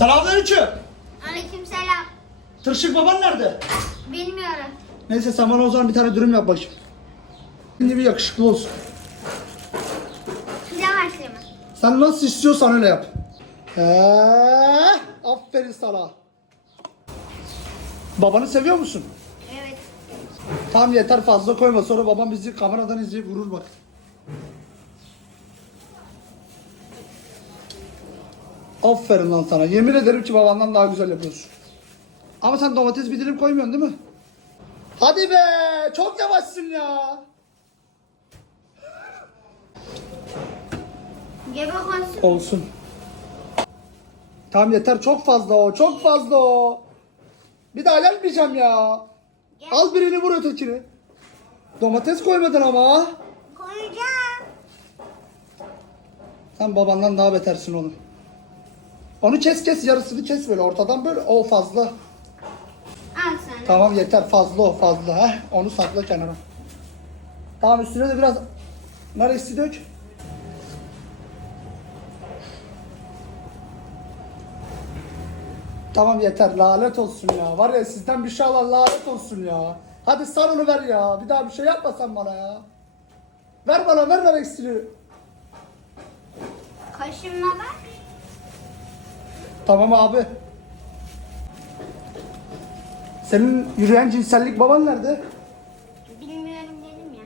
Selamünaleyküm. Aleykümselam. Tırşık baban nerede? Bilmiyorum. Neyse sen bana o zaman bir tane dürüm yap bakayım. Şimdi bir yakışıklı olsun. Pide başlayayım. Sen nasıl istiyorsan öyle yap. He, aferin sana. Babanı seviyor musun? Evet. Tamam yeter fazla koyma sonra babam bizi kameradan izleyip vurur bak. Aferin lan sana. Yemin ederim ki babandan daha güzel yapıyorsun. Ama sen domates bir dilim koymuyorsun değil mi? Hadi be! Çok yavaşsın ya. Gebe koysun. Olsun. Tamam yeter çok fazla o. Çok fazla o. Bir daha gelmeyeceğim ya. Al birini vur ötekini. Domates koymadın ama. Koyacağım. Sen babandan daha betersin oğlum. Onu kes kes yarısını kes böyle ortadan böyle o fazla. Al sana. Tamam yeter fazla o fazla heh onu sakla kenara. Tamam üstüne de biraz nar ekşisi dök. Tamam yeter lanet olsun ya. Var ya sizden bir şey alan lanet olsun ya. Hadi sar onu ver ya. Bir daha bir şey yapma sen bana ya. Ver bana ver nar ekşisini. Kaşınma bak. Tamam abi. Senin yürüyen cinsellik baban nerede? Bilmiyorum dedim ya.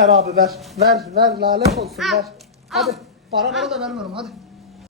Ver abi ver. Ver ver lanet olsun Al, ver. Hadi. Para para da vermiyorum hadi.